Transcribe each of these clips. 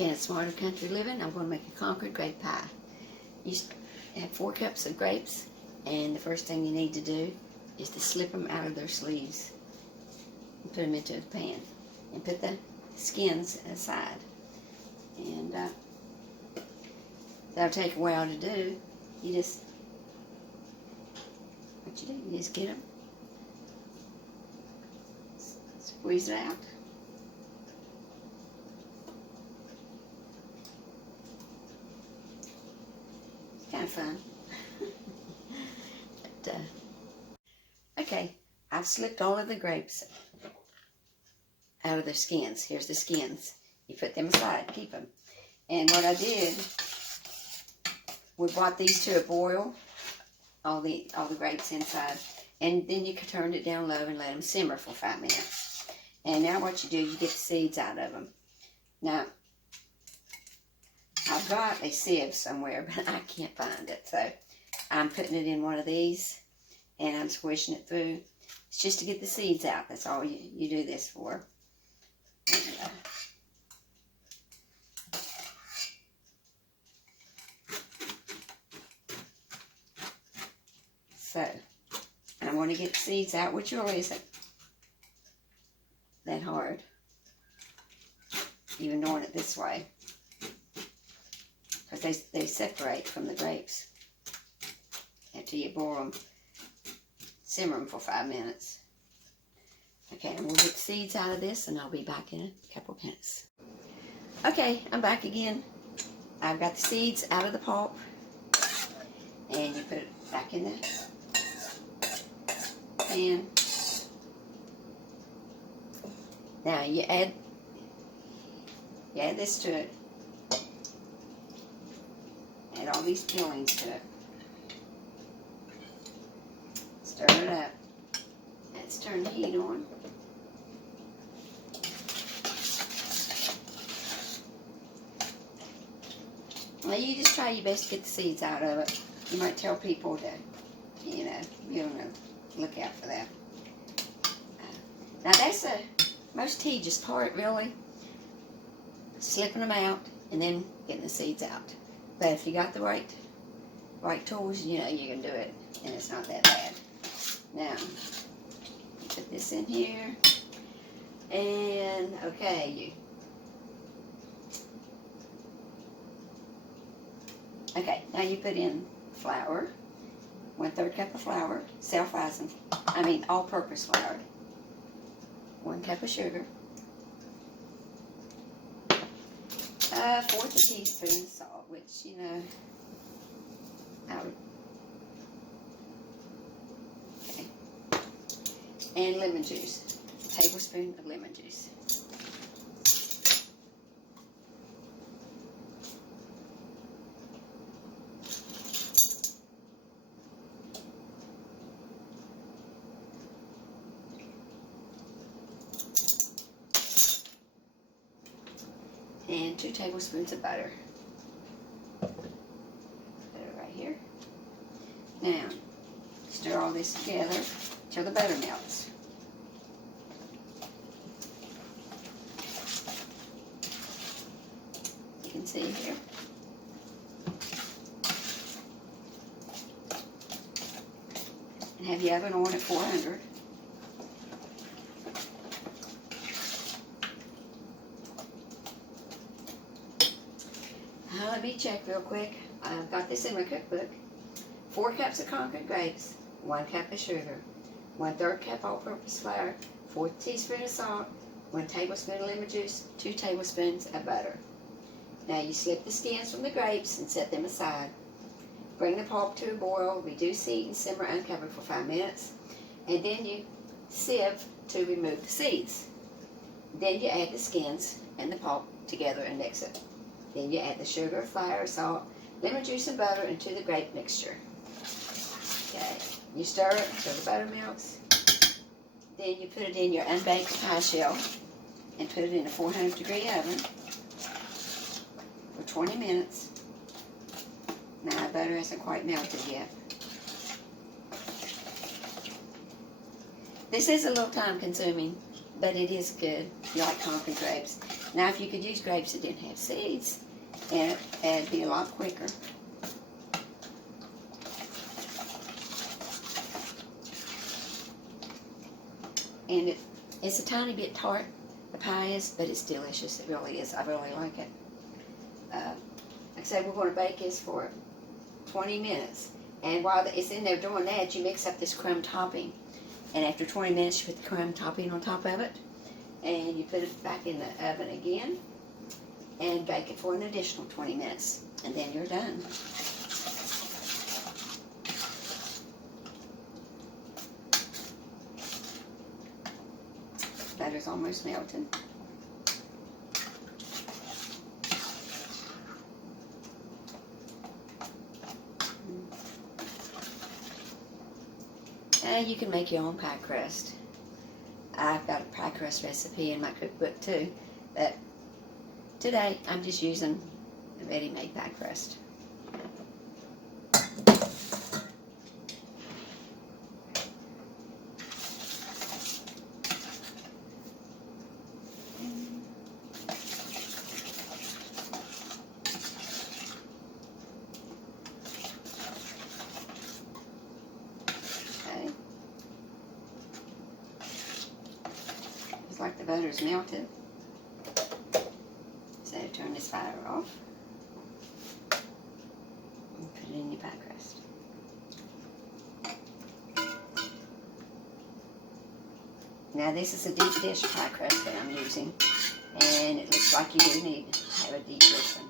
Janet's Smarter Country Living. I'm going to make a Concord grape pie. You have 4 cups of grapes, and the first thing you need to do is to slip them out of their sleeves and put them into the pan, and put the skins aside. And that'll take a while to do. You just, what you do, you just get them, squeeze it out. Kind of fun. But, okay, I've slipped all of the grapes out of their skins. Here's the skins. You put them aside, keep them. And what I did, we brought these to a boil, all the grapes inside, and then you can turn it down low and let them simmer for 5 minutes. And now what you do, you get the seeds out of them. Now, I've got a sieve somewhere, but I can't find it. So I'm putting it in one of these, and I'm squishing it through. It's just to get the seeds out. That's all you do this for. And, so I want to get the seeds out, which really isn't that hard, even doing it this way. Because they separate from the grapes after you boil them, simmer them for 5 minutes. Okay, and we'll get the seeds out of this, and I'll be back in a couple of minutes. Okay, I'm back again. I've got the seeds out of the pulp, and you put it back in the pan. Now you add this to it. Add all these peelings to it. Stir it up. Let's turn the heat on. Well, you just try your best to get the seeds out of it. You might tell people to, you know, look out for that. Now that's the most tedious part, really. Slipping them out and then getting the seeds out. But if you got the right tools, you know you can do it, and it's not that bad. Now, put this in here, and okay, now you put in flour, 1/3 cup of flour, self-rising, all-purpose flour, 1 cup of sugar, 1/4 teaspoon of salt, which, you know, I would, okay, and lemon juice, a tablespoon of lemon juice. And 2 tablespoons of butter. Put it right here. Now, stir all this together till the butter melts. You can see here. And have the oven on at 400. Let me check real quick. I've got this in my cookbook. 4 cups of Concord grapes, 1 cup of sugar, 1/3 cup all-purpose flour, 1/4 teaspoon of salt, 1 tablespoon of lemon juice, 2 tablespoons of butter. Now you slip the skins from the grapes and set them aside. Bring the pulp to a boil, reduce heat, and simmer uncovered for 5 minutes. And then you sieve to remove the seeds. Then you add the skins and the pulp together and mix it. Then you add the sugar, flour, salt, lemon juice, and butter into the grape mixture. Okay, you stir it until the butter melts. Then you put it in your unbaked pie shell and put it in a 400-degree oven for 20 minutes. Now, the butter hasn't quite melted yet. This is a little time consuming, but it is good. If you like Concord grapes. Now, if you could use grapes that didn't have seeds, and it'd be a lot quicker. And it's a tiny bit tart, the pie is, but it's delicious. It really is. I really like it. Like I said, we're going to bake this for 20 minutes. And while it's in there doing that, you mix up this crumb topping. And after 20 minutes, you put the crumb topping on top of it. And you put it back in the oven again. And bake it for an additional 20 minutes. And then you're done. Butter's almost melted. You can make your own pie crust. I've got a pie crust recipe in my cookbook too, but today I'm just using a ready-made pie crust. Like the butter's melted, so turn this fire off and put it in your pie crust. Now this is a deep dish pie crust that I'm using, and it looks like you do need to have a deep dish one.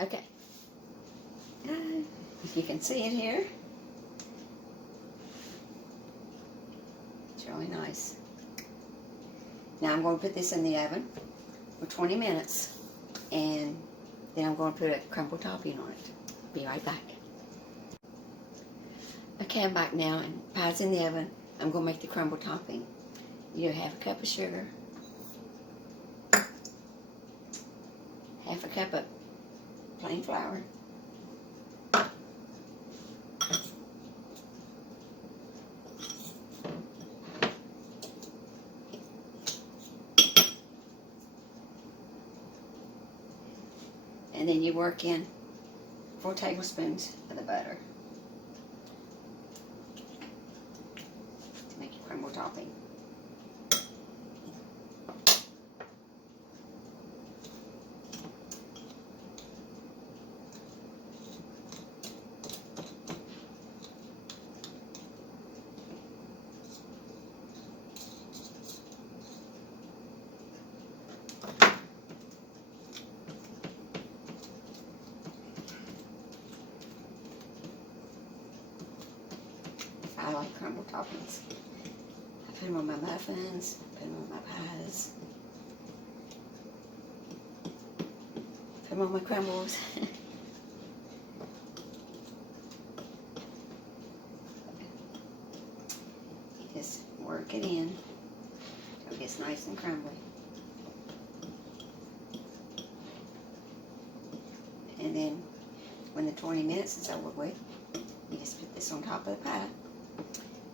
Okay, if you can see it here, it's really nice. Now I'm going to put this in the oven for 20 minutes, and then I'm going to put a crumble topping on it. Be right back. Okay, I'm back now, and pie's in the oven. I'm going to make the crumble topping. You have a cup of sugar, half a cup of plain flour, and then you work in 4 tablespoons of the butter to make your crumble topping. I like crumble toppings. I put them on my muffins, put them on my pies, put them on my crumbles. You just work it in until it gets nice and crumbly. And then when the 20 minutes is over with, you just put this on top of the pie.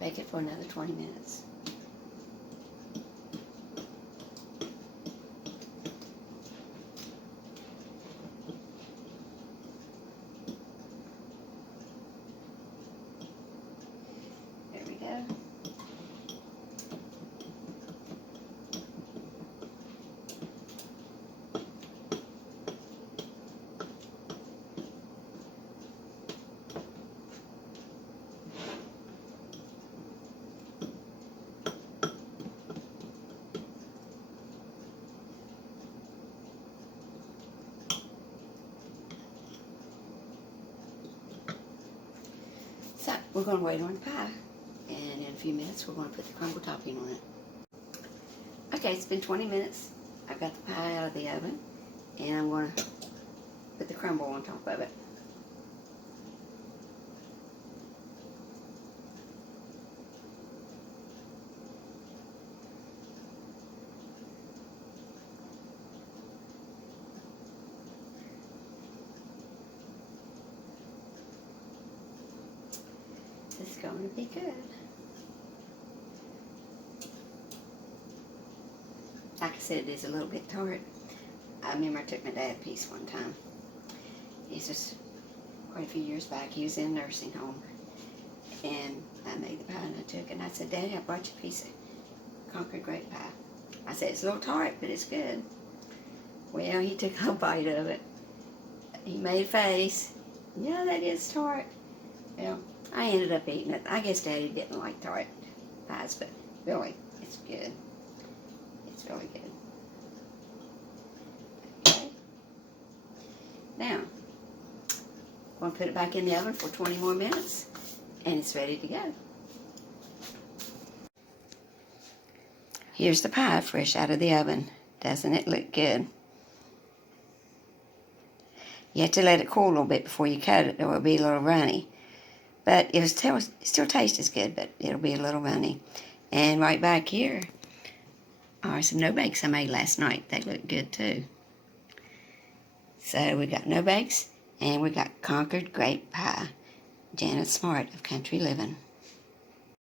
Bake it for another 20 minutes. There we go. So, we're going to wait on the pie, and in a few minutes we're going to put the crumble topping on it. Okay, it's been 20 minutes. I've got the pie out of the oven, and I'm going to put the crumble on top of it. It's going to be good. Like I said, it is a little bit tart. I remember I took my dad a piece one time. He's just quite a few years back. He was in a nursing home. And I made the pie and I took it. And I said, Daddy, I brought you a piece of Concord grape pie. I said, it's a little tart, but it's good. Well, he took a bite of it. He made a face. Yeah, that is tart. Well, I ended up eating it. I guess Daddy didn't like tart pies, but really, it's good. It's really good. Okay. Now, I'm going to put it back in the oven for 20 more minutes, and it's ready to go. Here's the pie fresh out of the oven. Doesn't it look good? You have to let it cool a little bit before you cut it, or it'll be a little runny. But it'll still taste as good, but it'll be a little runny. And right back here are some no-bakes I made last night. They look good too. So we got no-bakes, and we got Concord grape pie. Janet Smart of Country Living.